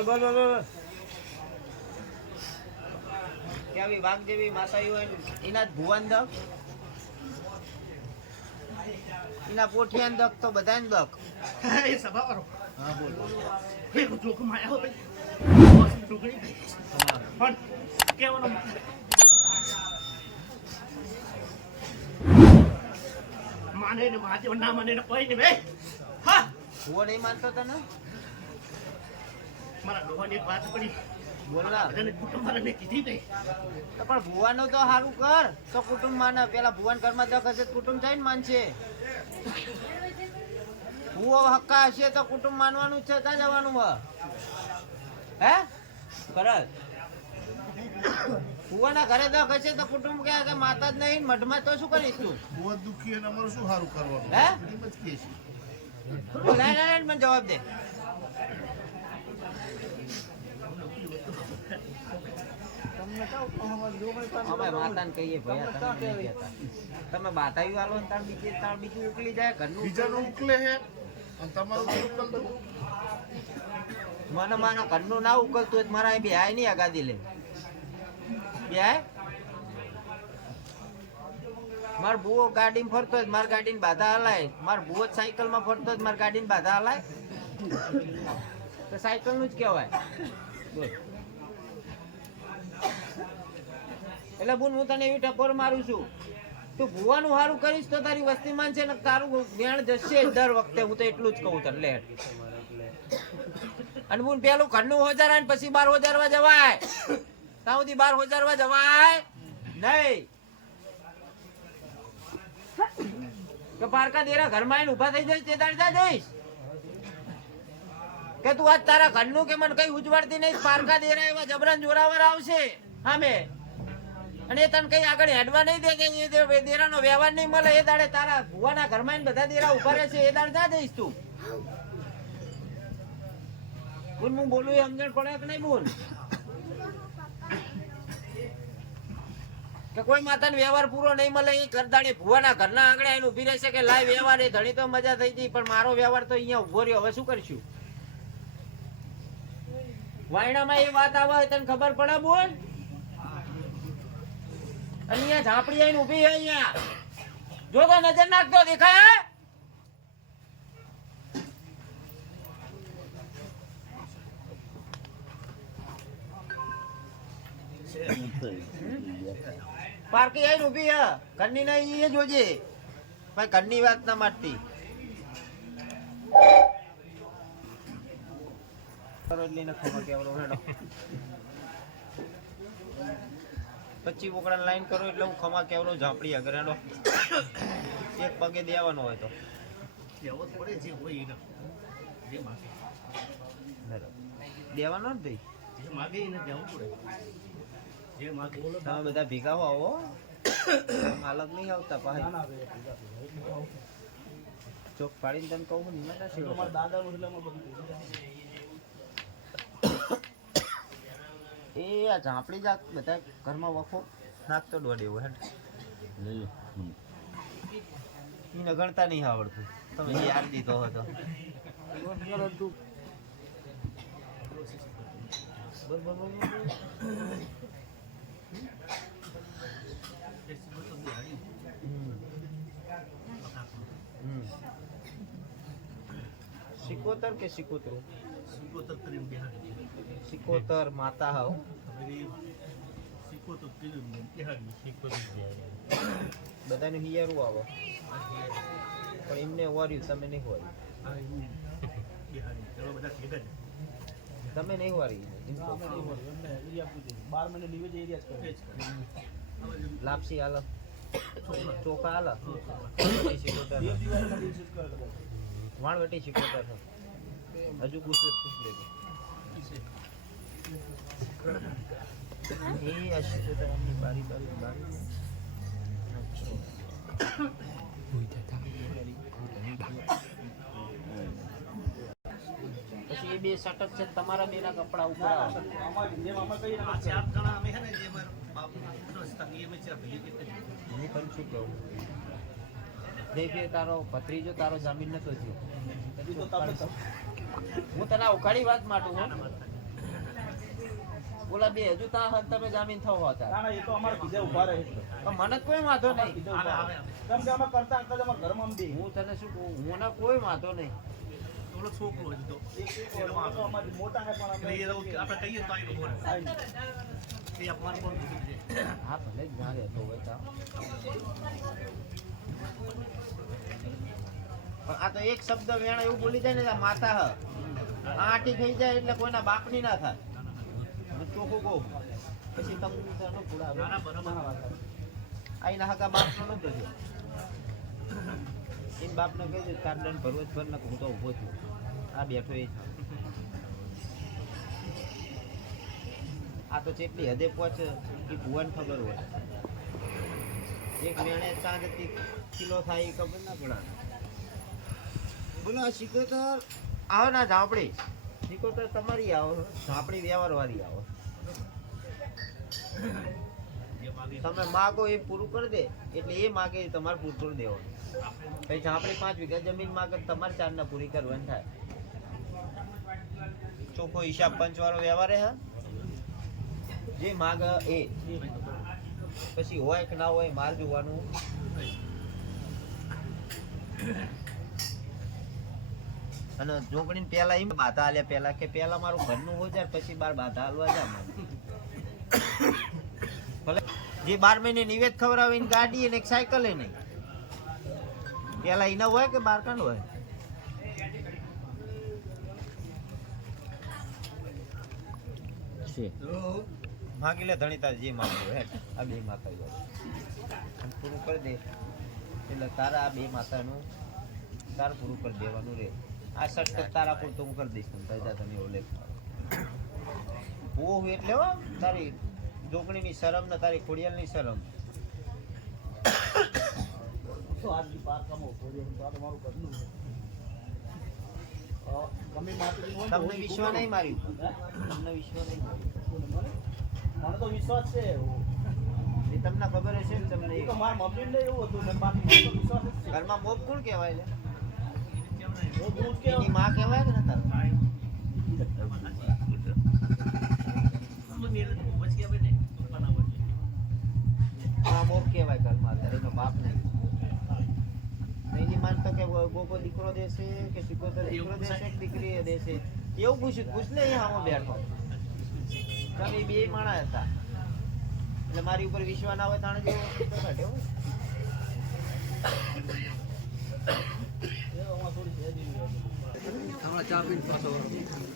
બોલ બોલ બોલ બોલ કેવી વાઘ જેવી માતાઈ હોય એના જ ભુવન દક એના પોઠિયાન દક તો બધાને દક એ સભા કરો. હા બોલ બોલ એ જોખમ આયા હોય ઢોકળી પણ કેવાનો માને ને માજે ના માને ને કોઈ ને બે હા ભુવો નહીં માનતો તને મારા ડોહાની એક વાત પડી બોલ ના બધાને કુટુંબ વાળાને કીધી તે તો પણ ભુવાનું તો સારું કર તો કુટુંબ માને પેલા ભુવન ઘરમાં દક હશે તો કુટુંબ જઈને માનશે ભુવો હક્કા હશે તો કુટુંબ માનવાનું છે ત્યાં જવાનું હે ખરજ ભુવાના ઘરે દક હશે તો કુટુંબ કે માતા જ નહીં મઢમાં તો શું કરીશ તું બહુ દુખી અને અમારું શું સારું કરવાનું હે એમ જ કહે છે. ના ના મને જવાબ દે અમે માતાને કહીએ ભૈયા તમે નહીં કહેતા. તમે બાટાઈ વાળો ને તાર બીજું ઉકલી જાય ઘરનું બીજાનું ઉકલે હે અને તમારું તો ઉકલતું. મને મારા ઘરનું ના ઉકલતું હોય તો મારા અહીં બેહાય નહીં આગાદી લે બેહાય માર ભૂવો ગાડીમાં ફરતો હોય માર ગાડીની બાધા હલાય માર ભૂવો સાયકલમાં ફરતો હોય માર ગાડીની બાધા હલાય તો સાયકલ નું જ કહેવાય બોલ એટલે બોલ હું તને એવી ટકોર મારું છું તું ભૂવાનું સારું કરીશ તો તારી વસ્તી માનશે ને તારું જ્ઞાન જશે દર વખતે હું તો એટલું જ કહું તને લે અને બોલ પેલું ઘરનું હોજારાય ને પછી 12 હોજારવા જવાય ત્યાં સુધી 12 હોજારવા જવાય નહીં કે પારકા દેરા ઘરમાં આવીને ઉભા થઈ જઈશ તે દાડે જઈશ કે તું આજ તારા ઘરનું કે મને કઈ ઉજવાડતી નહીં પારકા દેરા એવા જબરન જોરાવર આવશે સામે અને એ તને કઈ આગળ હેડવા નહીં દે કે દેરાનો વ્યવહાર નહીં મળે એ દાડે તારા ભુવાના ઘરમાં આવીને બધા દેરા ઉભા રહેશે એ દાડે જા જઈશ તું બોલ હું બોલું એ સમજણ પડે કે નહીં બોલ કે કોઈ માતાનો વ્યવહાર પૂરો નહીં મળે એ કરદાડે ભુવાના ઘરના આંગણે આવીને ઊભી રહેશે કે લાય વ્યવહાર એ ધણી તો મજા થઈ ગઈ પણ મારો વ્યવહાર તો અહીંયા ઉભો રહ્યો હવે શું કરશું વાયણામાં એ વાત આવે તને ખબર પડે બોલ અહીંયા ઝાપડી આવીને ઊભી અહીંયા જો તો નજર નાખતો દેખાય પાર્કી આવીને ઊભી હે ઘરની ના એ જોજે ભાઈ ઘરની વાત ના મારતી પચી બોકડા લાઈન કરો એટલે હું ખમા કેવરો ઝાપડી આગળ હેડો એક પગે દેવાનો હોય તો દેવો પડે જે હોય એને જે માગે દેવાનો ને ભાઈ જે માગે એને દેવું પડે જે માગે તમે બધા ભેગા આવો અલગ નહીં આવતા પાછી ચોક પાડીને તને કહું એ આ ઝાપડી જાત બધા ઘરમાં વખો નાખતો દોડે એવું હેડ એને ગણતા નહીં આવડતું તમે યાદ દીધો હતો બોલ બોલ બોલ સિકોતર કે સિકોતરો સિકોતર કરીને બિહારી સિકોતર માતા હાવ સિકોતર કરીને બિહારી સિકોતર બધાને હિયારું આવે પણ એમને હોર્યું તમે નહીં હોર્યું બિહારી ચલો બધા ભેગા તમે નહીં હોરી 12 મહિને લીવે જ એરિયા જ કરે લાપસી હાલ ચોખા હાલ સિકોતર વાણવટી સિકોતર હજુ પૂછ લેજો એ આ સિકોતરની બારી પછી એ બે સટક છે તમારા બેના કપડા ઉપર આવે જેમ અમે કહીએ આ ચાર જણા અમે હે ને જે મારા બાપના પુત્ર હતા એ અમે ચાર ભાઈ કે હું તને શું કહું દેખે તારો ભત્રીજો તારો જામીન નતો થયો હું તને ઉઘાડી વાત માટું હું ઓલા બે હજુ તા હન તમે જામીન થવો હતા ના ના એ તો અમારે કીધે ઉભા રહે છે. પણ મને જ કોઈ વાંધો નહીં કીધે ઉભા રહે. કેમ કે અમે કરતા અંકલ અમારા ઘરમાં બી હું તને શું કહું મને કોઈ વાંધો નહીં થોડો છોકરો હજી તો તો અમારી મોટા હે પણ એટલે એ રહું આપણે કહીએ તો આઈ બોલે અમે એ અપમાન પણ થતું છે. હા ભલે જ ના રહેતો હોય તા. પણ આ તો એક શબ્દ વેણ એવું બોલી જાય ને કે આ માતા હ આટી થઈ જાય એટલે કોઈના બાપની ના થાય હું ચોખ્ખું કહું પછી તમને તો એનો પૂરા આવે. ના ના બરાબર આઈના હકા બાપનો નતો થયો એમ બાપને કહી દે તાર દંડ ભરવો જ ભર ને હું તો ઊભો છું આ બેઠો એ આ તો જેટલી હદે પહોંચે એ ભુવન ખબર હોય એક મેણે ચાંદથી કિલો થાય એ ખબર ના પડે બોલો આ સિકોતર આવો ના ઝાપડી સિકોતર તમારી આવો ઝાપડી વ્યવહાર વાળી આવો તમે માગો એ પૂરું કરી દે એટલે એ માગે એ તમારે પૂરું કરી દેવાનું પછી ઝાપડી 5 વીઘા જમીન માગે તમારે 4 ના પૂરી કરવાની થાય ચોખ્ખો હિસાબ પંચવાળો વ્યવહાર હે જે માગ એ પછી હોય કે ના હોય માલ જોવાનું અને જોગણી પેલા એમ બાધા આલ્યા પેલા કે પેલા મારું ઘરનું હો જાય પછી 12 બાધા હાલવા જા ભલે જે 12 મહિને નિવેદ ખવડાવીને ગાડી અને એક સાયકલ એ નહીં પેલા એના હોય કે 12 કાંડ હોય છે માગી લે ધણીતા જે માગવું હે આ બે માતા પૂરું કરી દે એટલે તારા આ બે માતાનું તાર પૂરું કરી દેવાનું રે આ સટક તારા પૂરતું હું કરી દઈશ તને તને ઓલે ઓહ એટલે હો તારી જોગણીની શરમ ને તારી ખોડિયાલની શરમ તો આજની પારકામાં ઉભો રહ્યો તો આ તમારું ઘરનું છે. ગમે માતાજી હોય ને તમને તો વિશ્વ નહીં માર્યું તમને વિશ્વ નહીં માર્યું મને તો વિશ્વાસ છે એ તમને ખબર હશે ને તમને એ તો મારા મમ્મીને એવું હતું ને બાકી મને તો વિશ્વાસ જ છે. ઘરમાં મોપ કોણ કહેવાય લે હું દૂધ કે એની માં કહેવાય કે નતા આ મોપ કહેવાય ઘરમાં અત્યારે એનો બાપ નહીં એની માન તો કે ગોગો દીકરો દેશે કે સિકોતર દીકરો દેશે કે દીકરી એ દેશે એવું પૂછ્યું પૂછ લે અહીંયા હું બેઠો તમે બે માણા હતા એટલે મારી ઉપર વિશ્વાસ ના હોય તાણે જેવો કાઢ્યો થોડી છે